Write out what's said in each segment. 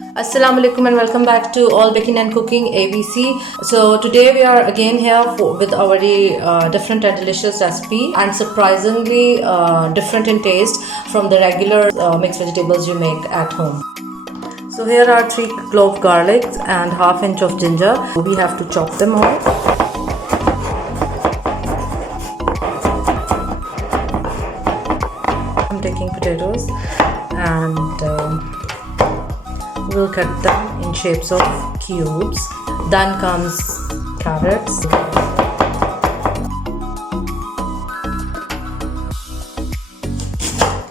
Assalamu alaikum and welcome back to All Baking and Cooking ABC. So today we are again here with our very different and delicious recipe, and surprisingly different in taste from the regular mixed vegetables you make at home. So here are 3 clove garlic and ½ inch of ginger. We have to chop them all. I'm taking potatoes and we'll cut them in shapes of cubes. Then comes carrots,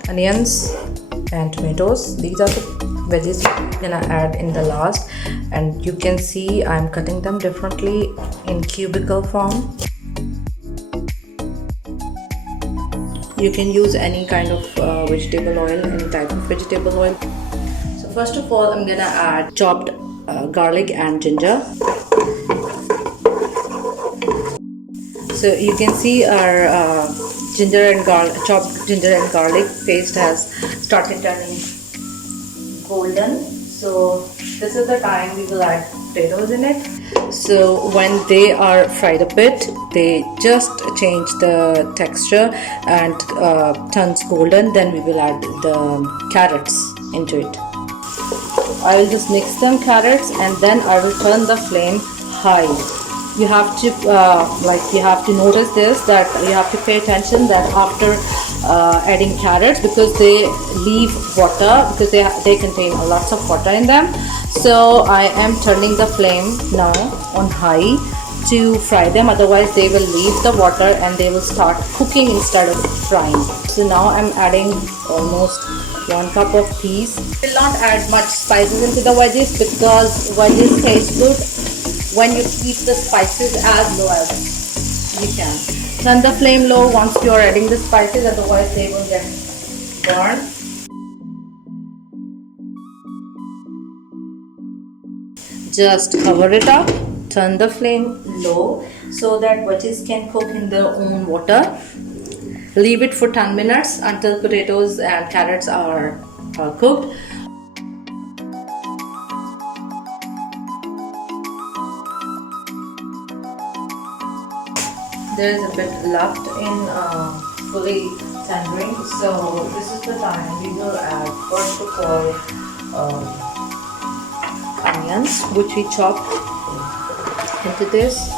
onions and tomatoes. These are the veggies we're gonna add in the last, and you can see I'm cutting them differently in cubical form. You can use any kind of vegetable oil, any type of vegetable oil. First of all, I'm gonna add chopped garlic and ginger. So you can see our chopped ginger and garlic paste has started turning golden. So this is the time we will add potatoes in it. So when they are fried a bit, they just change the texture and turns golden. Then we will add the carrots into it. I will just mix them carrots, and then I will turn the flame high. You have to notice this, that you have to pay attention that after adding carrots, because they leave water, because they contain lots of water in them. So I am turning the flame now on high to fry them, otherwise they will leave the water and they will start cooking instead of frying. So now I'm adding almost 1 cup of peas. Will not add much spices into the veggies because veggies taste good when you keep the spices as low as you can. Turn the flame low once you are adding the spices, otherwise they will get burned. Just cover it up, turn the flame low so that veggies can cook in their own water. Leave it for 10 minutes until potatoes and carrots are cooked. There is a bit left in fully tendering, so this is the time we will add first of all onions, which we chopped into this.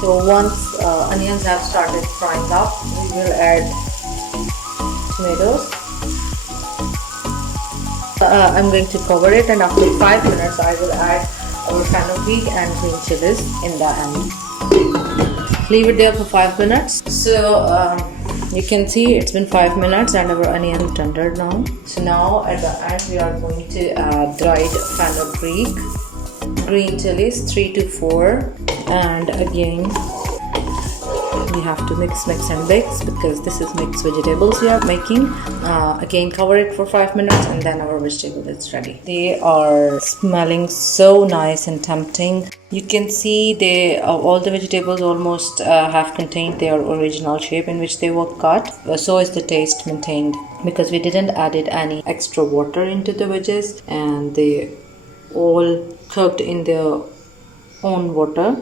So once onions have started frying up, we will add tomatoes. I'm going to cover it, and after 5 minutes I will add our fenugreek and green chilies in the end. Leave it there for 5 minutes. So you can see it's been 5 minutes and our onion is tendered now. So now at the end we are going to add dried fenugreek, green chilies 3 to 4, and again we have to mix and mix because this is mixed vegetables we are making. Again cover it for 5 minutes and then our vegetable is ready. They are smelling so nice and tempting. You can see all the vegetables almost have contained their original shape in which they were cut. So is the taste maintained because we didn't added any extra water into the veggies, and they all cooked in their own water.